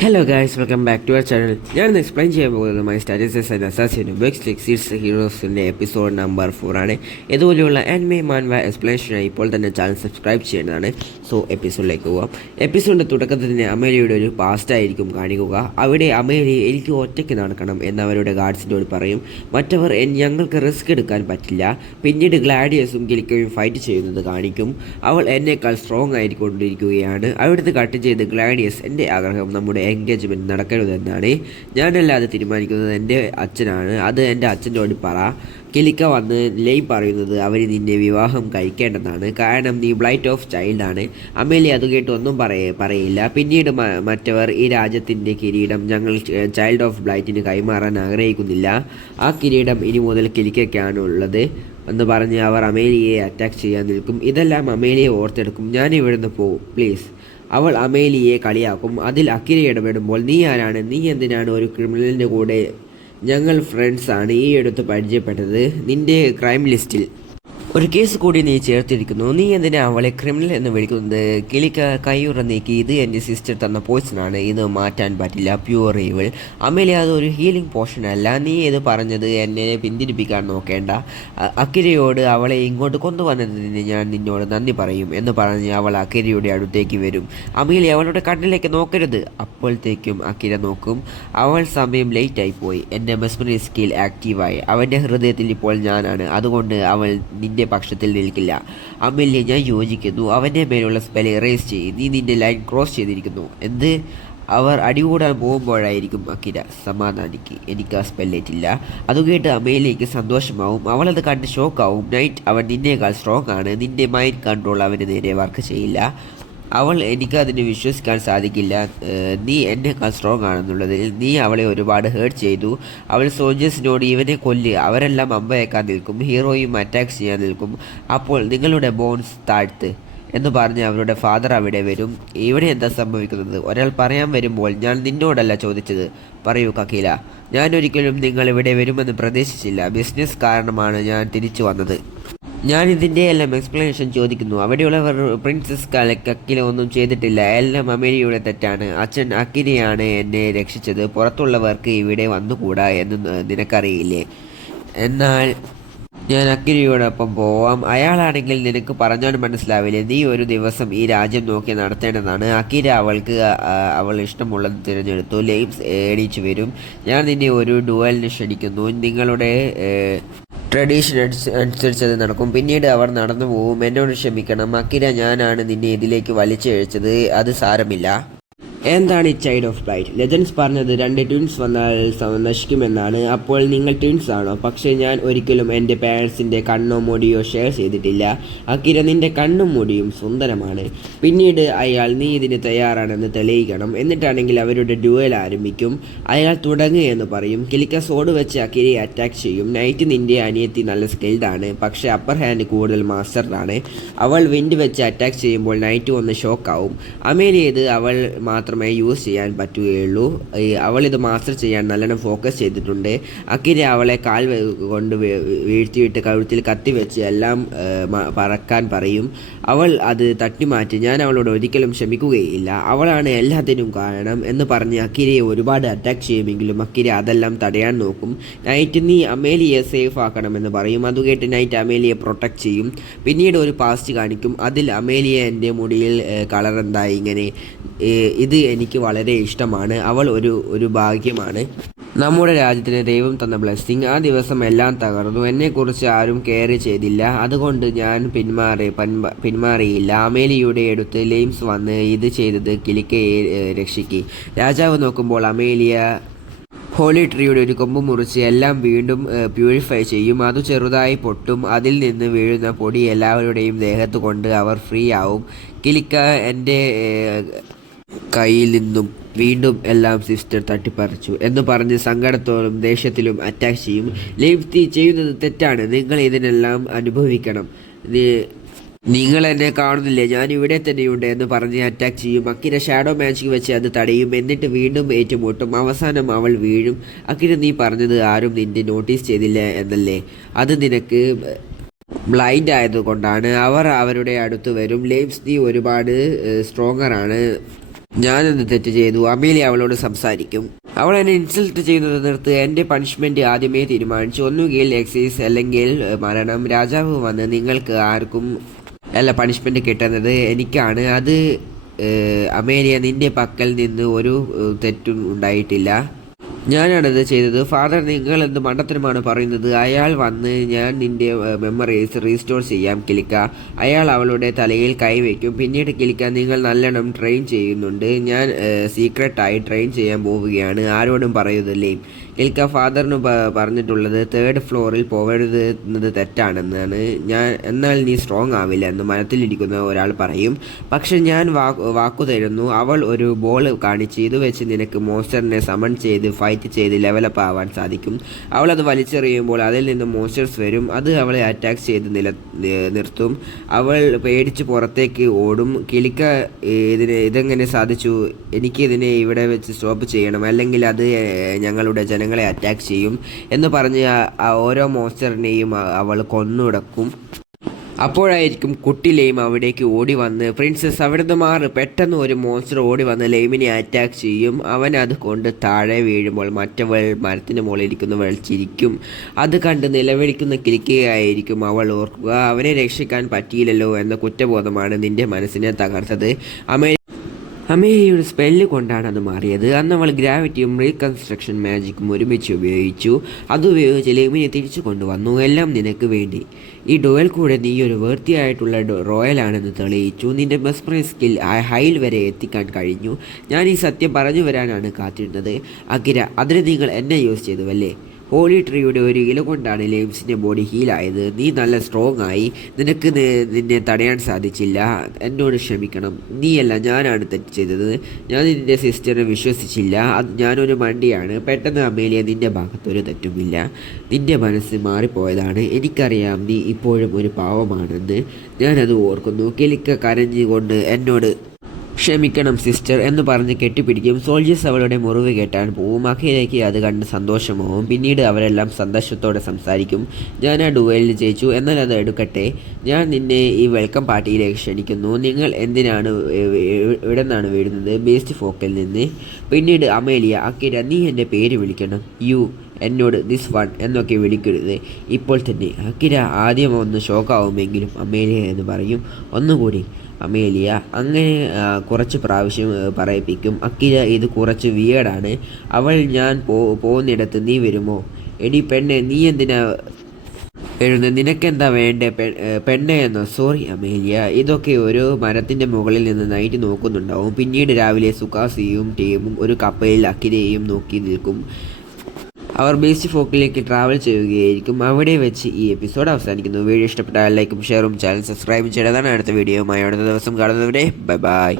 Hello guys, welcome back to our channel. ഞാനിന്ന് explain ചെയ്യാൻ പോകുന്നത് മൈ സ്റ്റാറ്റസ് ആൻഡ് അസാസിനും ബെക്സ് ലൈക്ക് സീരീസ് ഹീറോസിൻ്റെ എപ്പിസോഡ് നമ്പർ 4 ആണ്. ഇതുപോലെയുള്ള ആനിമെ മാൻവ എക്സ്പ്ലനേഷനായി ഇപ്പോൾ തന്നെ ചാനൽ സബ്സ്ക്രൈബ് ചെയ്യേണ്ടതാണ്. സോ എപ്പിസോഡിലേക്ക് പോകാം. എപ്പിസോഡിൻ്റെ തുടക്കത്തിൽ തന്നെ അമേലിയുടെ ഒരു പാസ്റ്റ് ആയിരിക്കും കാണിക്കുക. അവിടെ അമേലി എനിക്ക് ഒറ്റയ്ക്ക് നടക്കണം എന്നവരുടെ ഗാർഡ്സിനോട് പറയും. മറ്റവർ ഞങ്ങൾക്ക് റിസ്ക് എടുക്കാൻ പറ്റില്ല. പിന്നീട് ഗ്ലാഡിയസും കിലിക്കയും ഫൈറ്റ് ചെയ്യുന്നത് കാണിക്കും. അവൾ എന്നേക്കാൾ സ്ട്രോങ് ആയിക്കൊണ്ടിരിക്കുകയാണ്. അവിടുത്തെ കട്ട് ചെയ്ത് ഗ്ലാഡിയസ് എൻ്റെ ആഗ്രഹം നമ്മുടെ എൻഗേജ്മെൻറ്റ് നടക്കരുതെന്നാണ്. ഞാനല്ലാതെ തീരുമാനിക്കുന്നത് എൻ്റെ അച്ഛനാണ്. അത് എൻ്റെ അച്ഛനോട് പറ. കിലിക്ക വന്ന് ലെയ് പറയുന്നത് അവർ നിന്നെ വിവാഹം കഴിക്കേണ്ടതാണ്, കാരണം നീ ബ്ലൈറ്റ് ഓഫ് ചൈൽഡാണ്. അമേലി അത് കേട്ട് ഒന്നും പറയില്ല. പിന്നീട് മറ്റവർ ഈ രാജ്യത്തിൻ്റെ കിരീടം ഞങ്ങൾ ചൈൽഡ് ഓഫ് ബ്ലൈറ്റിന് കൈമാറാൻ ആഗ്രഹിക്കുന്നില്ല. ആ കിരീടം ഇനി മുതൽ കിലിക്കയ്ക്കാണ് ഉള്ളത് എന്ന് പറഞ്ഞ് അവർ അമേലിയെ അറ്റാക്ക് ചെയ്യാൻ നിൽക്കും. ഇതെല്ലാം അമേലിയെ ഓർത്തെടുക്കും. ഞാൻ ഇവിടുന്ന് പോവും പ്ലീസ്. അവൾ അമേലിയെ കളിയാക്കും. അതിൽ അക്കിര ഇടപെടുമ്പോൾ, നീ ആരാണ്? നീ എന്തിനാണ് ഒരു ക്രിമിനലിൻ്റെ കൂടെ? ഞങ്ങൾ ഫ്രണ്ട്സാണ്, ഈ അടുത്ത് പരിചയപ്പെട്ടത്. നിൻ്റെ ക്രൈം ലിസ്റ്റിൽ ഒരു കേസ് കൂടി നീ ചേർത്തിരിക്കുന്നു. നീ എന്തിനാ അവളെ ക്രിമിനൽ എന്ന് വിളിക്കുന്നത്? കിളിക്ക കൈയുറ നീക്കി, ഇത് എൻ്റെ സിസ്റ്റർ തന്ന പോയിസണാണ്, ഇത് മാറ്റാൻ പറ്റില്ല, പ്യൂർ ഈവിൾ. അമേലി അതൊരു ഹീലിംഗ് പോർഷൻ അല്ല. നീ ഇത് പറഞ്ഞത് എന്നെ പിന്തിരിപ്പിക്കാൻ നോക്കേണ്ട. അക്കിരയോട് അവളെ ഇങ്ങോട്ട് കൊണ്ടുവന്നതിന് ഞാൻ നിന്നോട് നന്ദി പറയും എന്ന് പറഞ്ഞ് അവൾ അക്കിരയുടെ അടുത്തേക്ക് വരും. അമേലി അവളുടെ കണ്ണിലേക്ക് നോക്കരുത്. അപ്പോഴത്തേക്കും അക്കിര നോക്കും. അവൾ സമയം ലേറ്റായി പോയി. എൻ്റെ മെസ്മറി സ്കിൽ ആക്റ്റീവായി. അവൻ്റെ ഹൃദയത്തിൽ ഇപ്പോൾ ഞാനാണ്, അതുകൊണ്ട് അവൾ നിന്റെ പക്ഷത്തിൽ നിൽക്കില്ല. അമേല്യ, ഞാൻ യോജിക്കുന്നു. അവൻ്റെ മേലുള്ള സ്പെൽ ഇറേസ് ചെയ്യും. നീ നിന്റെ ലൈൻ ക്രോസ് ചെയ്തിരിക്കുന്നു. എന്ത്? അവർ അടികൂടാൻ പോകുമ്പോഴായിരിക്കും അക്കിര. സമാധാനിക്ക്, എനിക്ക് ആ സ്പെല്ലേറ്റില്ല. അതുകേട്ട് അമേലിയയ്ക്ക് സന്തോഷമാവും. അവളത് കണ്ട് ഷോക്കാവും. നൈറ്റ്, അവൻ നിന്നേക്കാൾ സ്ട്രോങ് ആണ്. നിന്റെ മൈൻഡ് കൺട്രോൾ അവന് നേരെ വർക്ക് ചെയ്യില്ല. അവൾ, എനിക്കതിന് വിശ്വസിക്കാൻ സാധിക്കില്ല. നീ എന്നേക്കാൾ സ്ട്രോങ് ആണെന്നുള്ളതിൽ. നീ അവളെ ഒരുപാട് ഹേർട്ട് ചെയ്തു. അവൾ സോൾജേഴ്സിനോട് ഇവനെ കൊല്ല്, അവരെല്ലാം അമ്പയേക്കാൻ നിൽക്കും, ഹീറോയും അറ്റാക്ക് ചെയ്യാൻ നിൽക്കും. അപ്പോൾ നിങ്ങളുടെ ബോൺസ് താഴ്ത്ത് എന്ന് പറഞ്ഞ് അവരുടെ ഫാദർ അവിടെ വരും. ഇവിടെ എന്താ സംഭവിക്കുന്നത്? ഒരാൾ പറയാൻ വരുമ്പോൾ, ഞാൻ നിന്നോടല്ല ചോദിച്ചത്. പറയൂ കക്കീല. ഞാനൊരിക്കലും നിങ്ങൾ ഇവിടെ വരുമെന്ന് പ്രതീക്ഷിച്ചില്ല. ബിസിനസ് കാരണമാണ് ഞാൻ തിരിച്ചു വന്നത്. ഞാൻ ഇതിൻ്റെ എല്ലാം എക്സ്പ്ലനേഷൻ ചോദിക്കുന്നു. അവിടെയുള്ളവർ പ്രിൻസസ് കക്കില ഒന്നും ചെയ്തിട്ടില്ല. എല്ലാം അമേലിയുടെ തെറ്റാണ്. അച്ഛൻ അക്കിനെയാണ് എന്നെ രക്ഷിച്ചത്. പുറത്തുള്ളവർക്ക് ഇവിടെ വന്നുകൂടാ എന്ന് നിനക്കറിയില്ലേ? എന്നാൽ ഞാൻ അക്കിരയോടൊപ്പം പോവാം. അയാളാണെങ്കിൽ നിനക്ക് പറഞ്ഞാൽ മനസ്സിലാവില്ലേ? നീ ഒരു ദിവസം ഈ രാജ്യം നോക്കി നടത്തേണ്ടതാണ്. അക്കിര അവൾ ഇഷ്ടമുള്ളത് തിരഞ്ഞെടുത്തു. ലെയിംസ് എണീച്ചു വരും. ഞാൻ നിന്നെ ഒരു ഡുവലിന് ക്ഷണിക്കുന്നു. നിങ്ങളുടെ ട്രഡീഷൻ അനുസരിച്ചത് നടക്കും. പിന്നീട് അവർ നടന്നു പോവും. എന്നോട് ക്ഷമിക്കണം അക്കിര, ഞാനാണ് നിന്നെ ഇതിലേക്ക് വലിച്ചഴിച്ചത്. അത് സാരമില്ല. എന്താണ് ഈ ചൈൽഡ് ഓഫ് ബ്ലൈറ്റ്? ലെജൻഡ്സ് പറഞ്ഞത് 2 ട്വിൻസ് വന്നാൽ നശിക്കുമെന്നാണ്. അപ്പോൾ നിങ്ങൾ ട്വിൻസ് ആണോ? പക്ഷേ ഞാൻ ഒരിക്കലും എൻ്റെ പാരൻസിൻ്റെ കണ്ണോ മുടിയോ ഷെയർ ചെയ്തിട്ടില്ല. അക്കിര, നിൻ്റെ കണ്ണും മുടിയും സുന്ദരമാണ്. പിന്നീട് അയാൾ, നീ ഇതിന് തയ്യാറാണെന്ന് തെളിയിക്കണം. എന്നിട്ടാണെങ്കിൽ അവരുടെ ഡ്യുവൽ ആരംഭിക്കും. അയാൾ തുടങ്ങുകയെന്ന് പറയും. കിലിക്ക സോഡ് വെച്ച് അക്കിരയെ അറ്റാക്ക് ചെയ്യും. നൈറ്റ്, നിൻ്റെ അനിയത്തി നല്ല സ്കിൽഡാണ്, പക്ഷേ അപ്പർ ഹാൻഡ് കൂടുതൽ മാസ്റ്ററാണ്. അവൾ വിൻഡ് വെച്ച് അറ്റാക്ക് ചെയ്യുമ്പോൾ നൈറ്റ് ഒന്ന് ഷോക്കാവും. അമേലിയത് അവൾ മാത്രമേ യൂസ് ചെയ്യാൻ പറ്റുകയുള്ളൂ. അവളിത് മാസ്റ്റർ ചെയ്യാൻ നല്ലോണം ഫോക്കസ് ചെയ്തിട്ടുണ്ട്. അക്കിര അവളെ കാൽ കൊണ്ട് വീഴ്ത്തിയിട്ട് കഴുത്തിൽ കത്തി വെച്ച് എല്ലാം പറക്കാൻ പറയും. അവൾ അത് തട്ടിമാറ്റി. ഞാൻ അവളോട് ഒരിക്കലും ക്ഷമിക്കുകയില്ല. അവളാണ് എല്ലാത്തിനും കാരണം എന്ന് പറഞ്ഞ് അക്കിരയെ ഒരുപാട് അറ്റാക്ക് ചെയ്യുമെങ്കിലും അക്കിര അതെല്ലാം തടയാൻ നോക്കും. നൈറ്റ്, നീ അമേലിയെ സേഫ് ആക്കണമെന്ന് പറയും. അതുകേട്ട് നൈറ്റ് അമേലിയെ പ്രൊട്ടക്റ്റ് ചെയ്യും. പിന്നീട് ഒരു പാസ്റ്റ് കാണിക്കും. അതിൽ അമേലിയ, എൻ്റെ മുടിയിൽ കളർ എന്തായി ഇങ്ങനെ? ഇത് എനിക്ക് വളരെ ഇഷ്ടമാണ്. അവൾ ഒരു ഭാഗ്യമാണ്. നമ്മുടെ രാജ്യത്തിന് ദൈവം തന്ന ബ്ലെസ്സിങ്. ആ ദിവസം എല്ലാം തകർന്നു. എന്നെക്കുറിച്ച് ആരും കെയർ ചെയ്തില്ല. അതുകൊണ്ട് ഞാൻ പിന്മാറിയില്ല. അമേലിയുടെ അടുത്ത് ലെയിംസ് വന്ന് ഇത് ചെയ്തത് കിലിക്കയെ രക്ഷിക്കി. രാജാവ് നോക്കുമ്പോൾ അമേലിയ ഹോളി ട്രീയുടെ ഒരു കൊമ്പ് മുറിച്ച് എല്ലാം വീണ്ടും പ്യൂരിഫൈ ചെയ്യും. അത് ചെറുതായി പൊട്ടും. അതിൽ നിന്ന് വീഴുന്ന പൊടി എല്ലാവരുടെയും ദേഹത്ത് കൊണ്ട് അവർ ഫ്രീ ആവും. കിലിക്ക എൻ്റെ കയ്യിൽ നിന്നും വീണ്ടും എല്ലാം സിസ്റ്റർ തട്ടിപ്പറിച്ചു എന്ന് പറഞ്ഞ് സങ്കടത്തോടും ദേഷ്യത്തിലും അറ്റാക്ക് ചെയ്യും. ലെയ്ഫ്തി ചെയ്യുന്നത് തെറ്റാണ്. നിങ്ങൾ ഇതിനെല്ലാം അനുഭവിക്കണം. നിങ്ങൾ എന്നെ കാണുന്നില്ലേ? ഞാൻ ഇവിടെ തന്നെയുണ്ട് എന്ന് പറഞ്ഞ് അറ്റാക്ക് ചെയ്യും. അക്കിര ഷാഡോ മാജിക് വെച്ച് അത് തടയും. എന്നിട്ട് വീണ്ടും ഏറ്റുമുട്ടും. അവസാനം അവൾ വീഴും. അക്കിര, നീ പറഞ്ഞത് ആരും നിന്നെ നോട്ടീസ് ചെയ്തില്ല എന്നല്ലേ? അത് നിനക്ക് ബ്ലൈൻഡ് ആയതുകൊണ്ടാണ്. അവർ അവരുടെ അടുത്ത് വരും. ലെയിംസ്, നീ ഒരുപാട് സ്ട്രോങ്ങറാണ്. ഞാനെന്ത് തെറ്റ് ചെയ്തു? അമേലിയ അവളോട് സംസാരിക്കും. അവൾ എന്നെ ഇൻസൾട്ട് ചെയ്യുന്നത് നിർത്ത്. എൻ്റെ പണിഷ്മെൻറ്റ് ആദ്യമേ തീരുമാനിച്ചു. ഒന്നുകിൽ എക്സൈസ് അല്ലെങ്കിൽ മരണം. രാജാവ് വന്ന് നിങ്ങൾക്ക് ആർക്കും അല്ല പണിഷ്മെൻറ്റ് കിട്ടുന്നത് എനിക്കാണ്. അത് അമേലിയ, നിൻ്റെ പക്കൽ നിന്ന് ഒരു തെറ്റും ഉണ്ടായിട്ടില്ല. ഞാനാണത് ചെയ്തത്. ഫാദർ, നിങ്ങൾ എന്ത് മണ്ടത്തരമാണ് പറയുന്നത്? അയാൾ വന്ന് ഞാൻ നിൻ്റെ മെമ്മറീസ് റീസ്റ്റോർ ചെയ്യാം കിലിക്ക. അയാൾ അവളുടെ തലയിൽ കൈവയ്ക്കും. പിന്നീട് കിലിക്ക, നിങ്ങൾ നല്ലോണം ട്രെയിൻ ചെയ്യുന്നുണ്ട്. ഞാൻ സീക്രട്ടായി ട്രെയിൻ ചെയ്യാൻ പോവുകയാണ്. ആരോടും പറയരുതല്ലേ. കിലിക്ക, ഫാദറിന് പറഞ്ഞിട്ടുള്ളത് 3rd ഫ്ലോറിൽ പോകരുത് എന്നത് തെറ്റാണെന്നാണ്. എന്നാൽ നീ സ്ട്രോങ് ആവില്ല എന്ന് മനത്തിലിരിക്കുന്ന ഒരാൾ പറയും. പക്ഷെ ഞാൻ വാക്കു തരുന്നു. അവൾ ഒരു ബോൾ കാണിച്ച് ഇത് വെച്ച് നിനക്ക് മോൺസ്റ്ററിനെ സമൺ ചെയ്ത് ഫൈറ്റ് ചെയ്ത് ലെവലപ്പ് ആവാൻ സാധിക്കും. അവളത് വലിച്ചെറിയുമ്പോൾ അതിൽ നിന്ന് മോൺസ്റ്റേഴ്സ് വരും. അത് അവളെ അറ്റാക്ക് ചെയ്ത് നിർത്തും. അവൾ പേടിച്ച് പുറത്തേക്ക് ഓടും. കിലിക്ക, ഇതെങ്ങനെ സാധിച്ചു? എനിക്കിതിനെ ഇവിടെ വെച്ച് സ്റ്റോപ്പ് ചെയ്യണം, അല്ലെങ്കിൽ അത് ഞങ്ങളുടെ ജനങ്ങളെ അറ്റാക്ക് ചെയ്യും എന്ന് പറഞ്ഞ് ഓരോ മോൺസ്റ്ററിനെയും അവൾ കൊന്നുടക്കും. അപ്പോഴായിരിക്കും കുട്ടി ലെയിം അവിടേക്ക് ഓടി വന്ന്, പ്രിൻസസ് അവിടുന്ന് മാറ്. പെട്ടെന്ന് ഒരു മോൺസ്റ്റർ ഓടി വന്ന് ലെയിമിനെ അറ്റാക്ക് ചെയ്യും. അവൻ അത് കൊണ്ട് താഴെ വീഴുമ്പോൾ മറ്റവൾ മരത്തിന് മുകളിൽ ഇരിക്കുന്നവൾ ചിരിക്കും. അത് കണ്ട് നിലവിളിക്കുന്ന കിലിക്കയായിരിക്കും അവൾ ഓർക്കുക. അവനെ രക്ഷിക്കാൻ പറ്റിയില്ലല്ലോ എന്ന കുറ്റബോധമാണ് നിന്റെ മനസ്സിനെ തകർത്തത്. അമേലിയയുടെ സ്പെല്ല് കൊണ്ടാണ് അത് മാറിയത്. അന്ന് അവൾ ഗ്രാവിറ്റിയും റീകൺസ്ട്രക്ഷൻ മാജിക്കും ഒരുമിച്ച് ഉപയോഗിച്ചു. അതുപയോഗിച്ച് ലെമിനെ തിരിച്ചു കൊണ്ടുവന്നു. എല്ലാം നിനക്ക് വേണ്ടി. ഈ ഡുവൽ കൂടെ നീ ഒരു വൃത്തിയായിട്ടുള്ള റോയലാണെന്ന് തെളിയിച്ചു. നിന്റെ മെസ്മറി സ്കിൽ ഹൈൽ വരെ എത്തിക്കാൻ കഴിഞ്ഞു. ഞാൻ ഈ സത്യം പറഞ്ഞു വരാനാണ് കാത്തിരുന്നത്. അകിര, അതിന് നിങ്ങൾ എന്നെ യൂസ് ചെയ്തുവല്ലേ? ഹോളി ട്രീയുടെ ഒരു ഇല കൊണ്ടാണ് ലെയിംസിൻ്റെ ബോഡി ഹീലായത്. നീ നല്ല സ്ട്രോങ് ആയി. നിന്നെ തടയാൻ സാധിച്ചില്ല. എന്നോട് ക്ഷമിക്കണം. നീയല്ല, ഞാനാണ് തെറ്റ് ചെയ്തത്. ഞാൻ നിൻ്റെ സിസ്റ്ററിനെ വിശ്വസിച്ചില്ല. ഞാനൊരു മണ്ടിയാണ്. പെട്ടെന്ന് അമേലിയ, നിൻ്റെ ഭാഗത്തൊരു തെറ്റുമില്ല. നിൻ്റെ മനസ്സ് മാറിപ്പോയതാണ്. എനിക്കറിയാം നീ ഇപ്പോഴും ഒരു പാവമാണെന്ന്. ഞാനത് ഓർക്കുന്നു. കിലിക്ക കരഞ്ഞുകൊണ്ട് എന്നോട് ക്ഷമിക്കണം സിസ്റ്റർ എന്ന് പറഞ്ഞ് കെട്ടിപ്പിടിക്കും. സോൾജേഴ്സ് അവളുടെ മുറിവ് കെട്ടാൻ പോവും. അഖിലേക്ക് അത് കണ്ട് സന്തോഷമാവും. പിന്നീട് അവരെല്ലാം സന്തോഷത്തോടെ സംസാരിക്കും. ഞാൻ ആ ഡുവലിൽ ജയിച്ചു. എന്നാൽ അത് എടുക്കട്ടെ. ഞാൻ നിന്നെ ഈ വെൽക്കം പാർട്ടിയിലേക്ക് ക്ഷണിക്കുന്നു. നിങ്ങൾ എന്തിനാണ് ഇവിടെ നിന്നാണ് വീഴുന്നത്? ബേസ്റ്റ് ഫോക്കിൽ നിന്ന്. പിന്നീട് അമേലിയ, അക്കിര, നീ എൻ്റെ പേര് വിളിക്കണം. എന്നോട് ദിസ് വൺ എന്നൊക്കെ വിളിക്കരുത് ഇപ്പോൾ തന്നെ. അക്കിര ആദ്യം ഒന്ന് ഷോക്കാവുമെങ്കിലും അമേലിയ എന്ന് പറയും. ഒന്നുകൂടി അമേലിയ. അങ്ങനെ കുറച്ച് പ്രാവശ്യം പറയിപ്പിക്കും. അക്കിര, ഇത് കുറച്ച് വിയേഡാണ്. ഞാൻ പോകുന്നിടത്ത് നീ വരുമോ? എടി പെണ്ണെ, നീ എന്തിനാ എഴുതുന്നത്? നിനക്കെന്താ വേണ്ടേ? പെണ്ണെ എന്നോ? Sorry Amelia. ഇതൊക്കെ ഒരു മരത്തിൻ്റെ മുകളിൽ നിന്ന് നൈറ്റ് നോക്കുന്നുണ്ടാവും. പിന്നീട് രാവിലെ സുക്കാസിയും ടീമും ഒരു കപ്പലിൽ അക്കിരയെയും നോക്കി നിൽക്കും. അവർ ബേസ്റ്റ് ഫോക്കിലേക്ക് ട്രാവൽ ചെയ്യുകയായിരിക്കും. അവിടെ വെച്ച് ഈ എപ്പിസോഡ് അവസാനിക്കുന്നു. വീഡിയോ ഇഷ്ടപ്പെട്ടാൽ ലൈക്കും ഷെയറും ചാനൽ സബ്സ്ക്രൈബും ചെയ്തതാണ്. അടുത്ത വീഡിയോയുമായി അടുത്ത ദിവസം കാണുന്നവരെ ബൈ ബൈ.